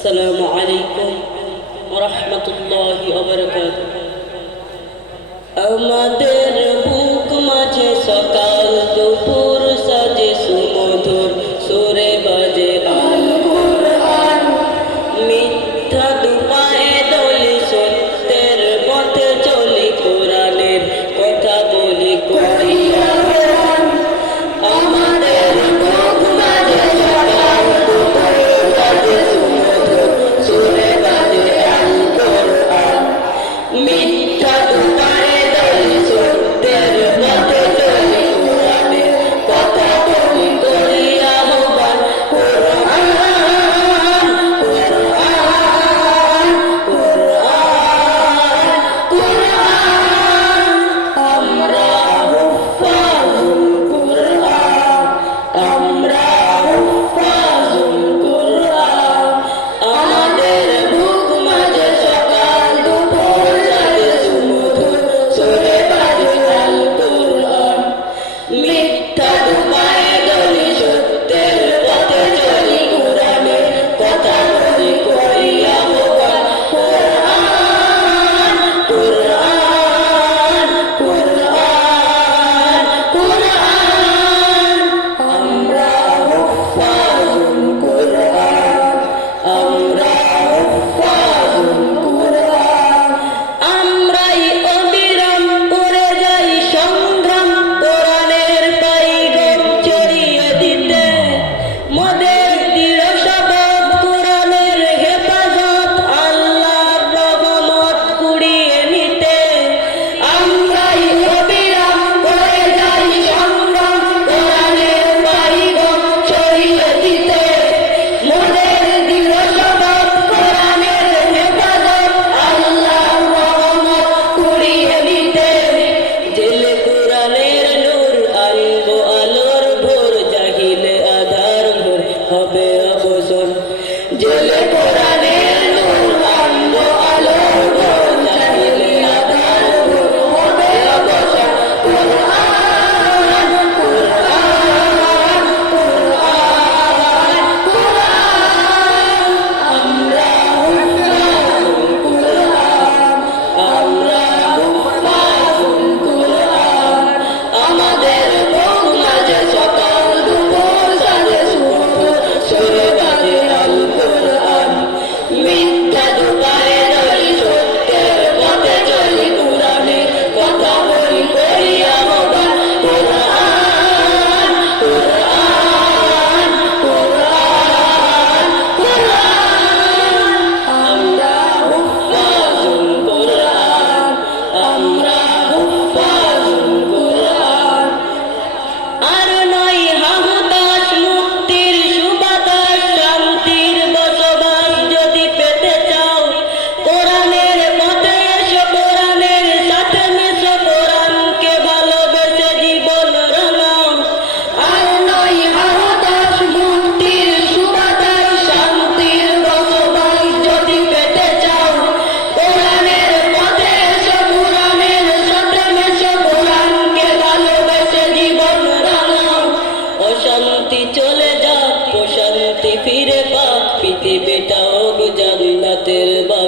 السلام عليكم ورحمة الله وبركاته. أما পাখি বেটাও জান্নাতের বা